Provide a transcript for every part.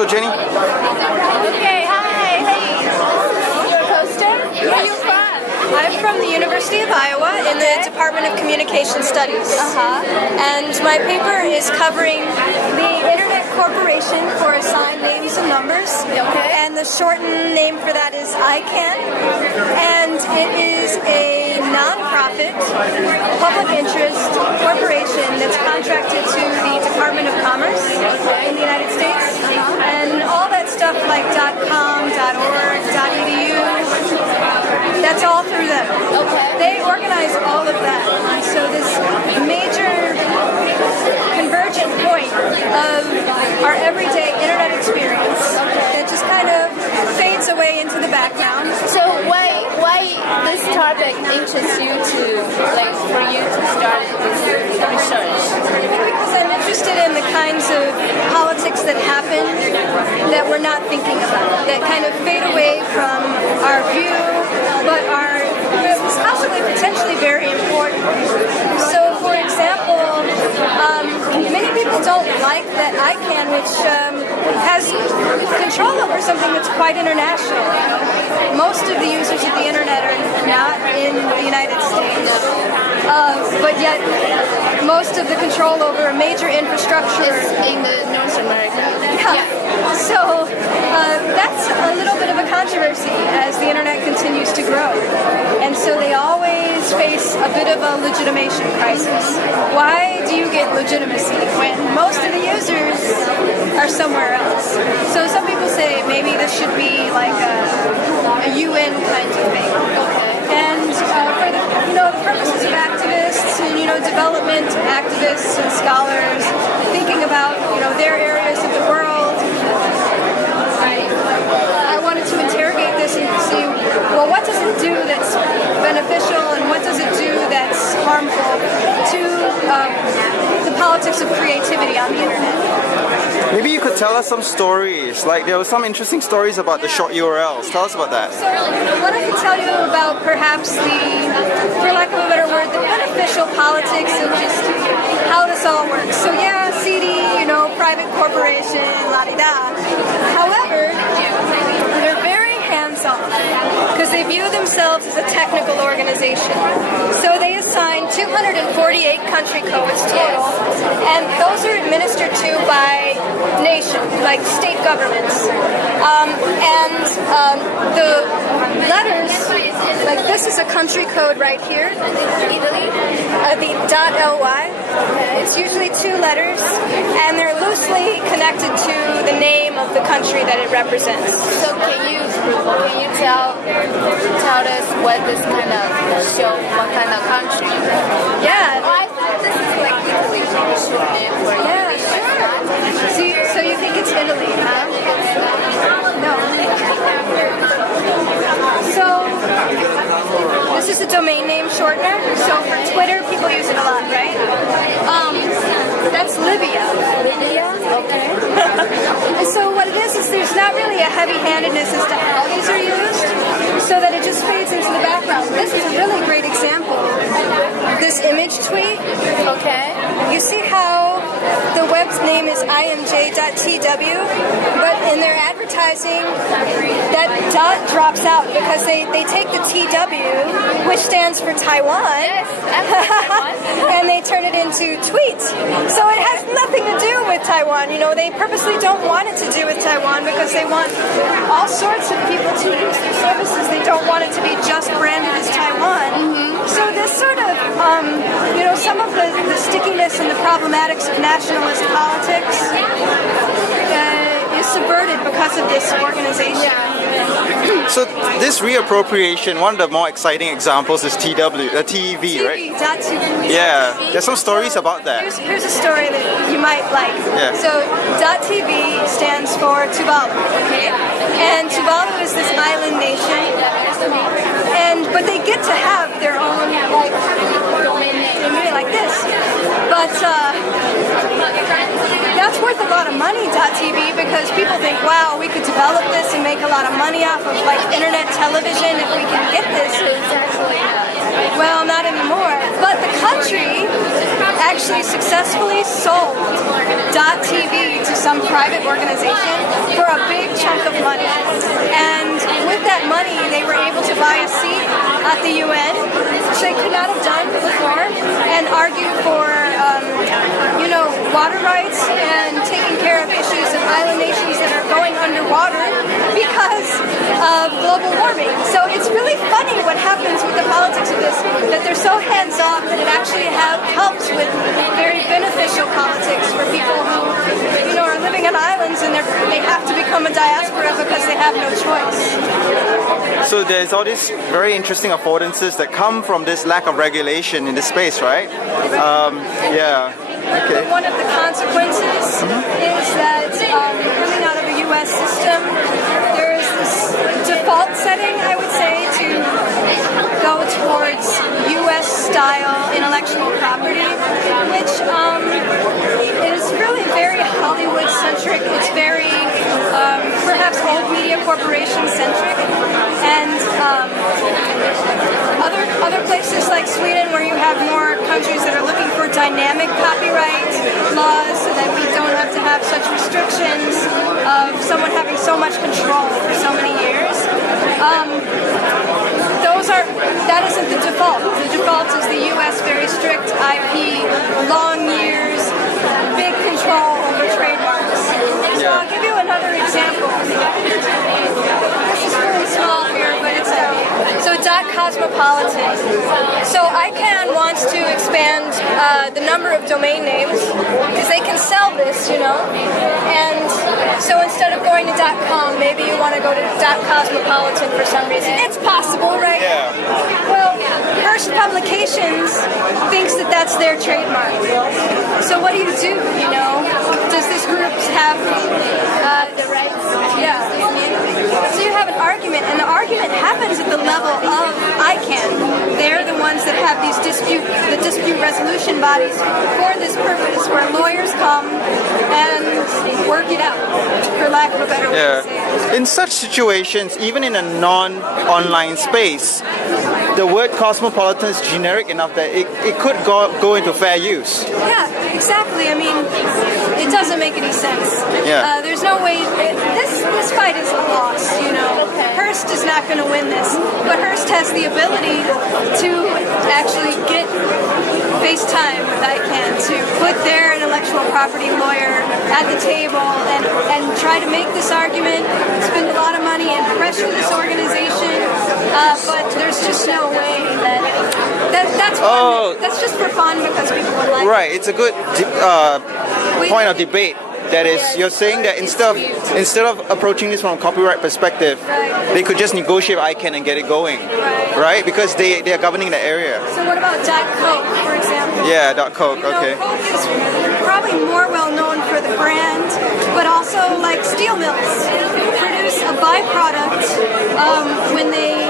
So Jenny? Okay, hi. Hey. You're a poster? Where are you from? I'm from the University of Iowa in the Department of Communication Studies. And my paper is covering the Internet Corporation for Assigned Names and Numbers. And the shortened name for that is ICANN. And it is a non-profit, public interest corporation that's contracted to the Department of Commerce in the United States. And all that stuff like .com, .org, .edu, that's all through them. They organize all of that. And so this major convergent point of our everyday internet experience that just kind of fades away into the background. So why this topic interests you to, like, for you to start this research? Because I'm interested in the kinds of politics that happen that we're not thinking about, that kind of fade away from our view, but are possibly potentially very important. So, for example, many people don't like that ICANN, which has control over something that's quite international. Most of the users of the internet are not in the United States, but yet most of the control over major infrastructure is in the North America. Yeah. So that's a little bit of a controversy as the internet continues to grow. And so they always face a bit of a legitimation crisis. Why do you get legitimacy when most of the users are somewhere else? So some people say maybe this should be like a UN kind of thing. And for the purposes of activists and development activists and scholars thinking about their areas of the world, I wanted to interrogate this and see, well, what does it do that's beneficial and what does it do that's harmful to the politics of creativity on the internet? Maybe you could tell us some stories. Like there were some interesting stories about the short URLs. Tell us about that. So what I can tell you about perhaps for lack of a better word, the beneficial politics of just how this all works. So yeah, CD, private corporation, la-di-da. However, they're very hands-on because they view themselves as a technical organization. So they assign 248 country codes total, and those are administered to by nation, like state governments. The letters, like this is a country code right here, Italy, the .ly. It's usually 2 letters, and they're loosely connected to the name of the country that it represents. So can you tell us what this kind of show, what kind of country? Yeah. Oh, I thought this is like Italy short name for Yeah, sure. So you think it's Italy, huh? No. So this is a domain name shortener. So for Twitter, people use it a lot, right? That's Libya. Libya? Okay. And so what it is there's not really a heavy-handedness as to how these are used, so that it just fades into the background. This is a really great example. This image tweet. Okay. You see how the web's name is imj.tw, but in their advertising, that dot drops out because they take the TW, which stands for Taiwan, and they turn it into tweet. So it has nothing to do with Taiwan. They purposely don't want it to do with Taiwan because they want all sorts of people to use their services. They don't want it to be just branded as Taiwan. So this sort of, some of the stickiness and the problematics of nationalist politics is subverted because of this organization. So this reappropriation, one of the more exciting examples is TV, right? TV. Yeah, there's some stories about that. Here's a story that you might like. Yeah. So .tv stands for Tuvalu, okay? And Tuvalu is this island nation, but they get to have their own domain name like this. But that's worth a lot of money, .tv, because people think, wow, we could develop this and make a lot of money off of internet television if we can get this. Well, not anymore. But the country actually successfully sold .tv to some private organization for a big chunk of money. And with that money, they were able to buy a seat at the UN, which they could not have done before, and argue for, water rights and taking care of issues of island nations that are going underwater because of global warming. So it's really funny what happens with the politics of this, that they're so hands-off that it actually helps with very beneficial politics for people who, are living on islands and they have to become a diaspora because they have no choice. So there's all these very interesting affordances that come from this lack of regulation in this space, right? Yeah. Okay. One of the consequences is that coming out of a U.S. system, there is this default setting, I would say, to go towards U.S.-style intellectual property, which is really very Hollywood-centric. It's very perhaps old media corporation-centric, and other places like Sweden, where you have more countries that are looking for dynamic copyright laws so that we don't have to have such restrictions of someone having so much control for so many years. That isn't the default. The default is the U.S. very strict IP, long years, big control over trademarks. So I'll give you another example. This is really small here, but it's .cosmopolitan. So ICANN wants to expand the number of domain names because they can sell this, and so instead of going to .com, maybe you want to go to .cosmopolitan for some reason. It's possible, right? Yeah. Well, Hearst Publications thinks that that's their trademark. So what do? Does this group have the rights? Yeah. So you have an argument, and the argument happens at the level of ICANN. They're the ones that have these dispute resolution bodies for this purpose, where lawyers come and work it out, for lack of a better way to say it. In such situations, even in a non-online space, the word cosmopolitan is generic enough that it could go into fair use. Yeah, exactly. I mean, it doesn't make any sense. Yeah. There's no way. This fight is a loss. Hearst is not going to win this, but Hearst has the ability to actually get FaceTime with ICANN to put their intellectual property lawyer at the table and try to make this argument, spend a lot of money and pressure this organization, but there's just no way that's fun. That's just for fun because people would like it. Right, it's a good point of debate. That is, you're saying that instead of approaching this from a copyright perspective, they could just negotiate ICANN and get it going, right? Because they are governing the area. So what about .coke, for example? Yeah, .coke, okay. Coke is probably more well known for the brand, but also like steel mills produce a byproduct when they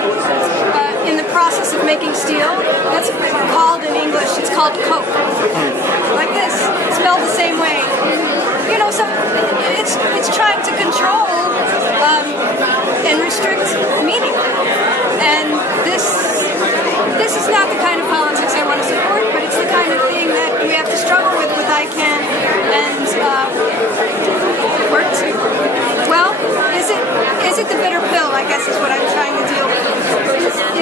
in the process of making steel. That's called in English. It's called coke, like this, spelled the same way. So it's trying to control and restrict meaning, and this is not the kind of politics I want to support, but it's the kind of thing that we have to struggle with ICANN and work to. Well, is it the bitter pill? I guess is what I'm trying to deal with.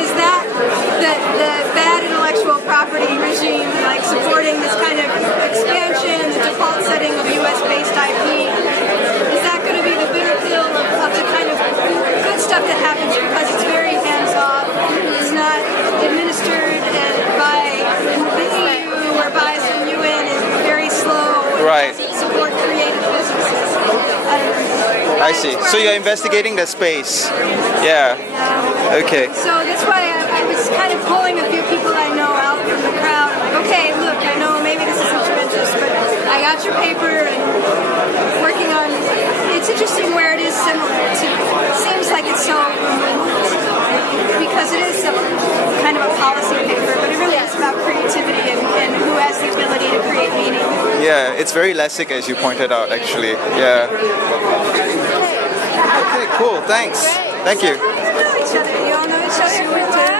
Is that the bad intellectual property regime, like supporting this kind of expansion, the default setting of U.S.-based IP? Is that going to be the bitter pill of the kind of good stuff that happens because it's very hands-off? It's not administered by the EU or by some UN. It's very slow. Right. Support creative businesses. I see. So you're investigating the space. Yeah. Okay. So that's why I was kind of pulling a few people I know out from the crowd. I'm like, okay, look, I know maybe this isn't your interest, but I got your paper and working on. It's interesting where it is similar to. It seems like it's so removed because it is kind of a policy paper, but it really is about creativity and who has the ability to create meaning. Yeah, it's very Lessig, as you pointed out, actually. Yeah. Okay, cool. Thanks. Thank you. You all know each other.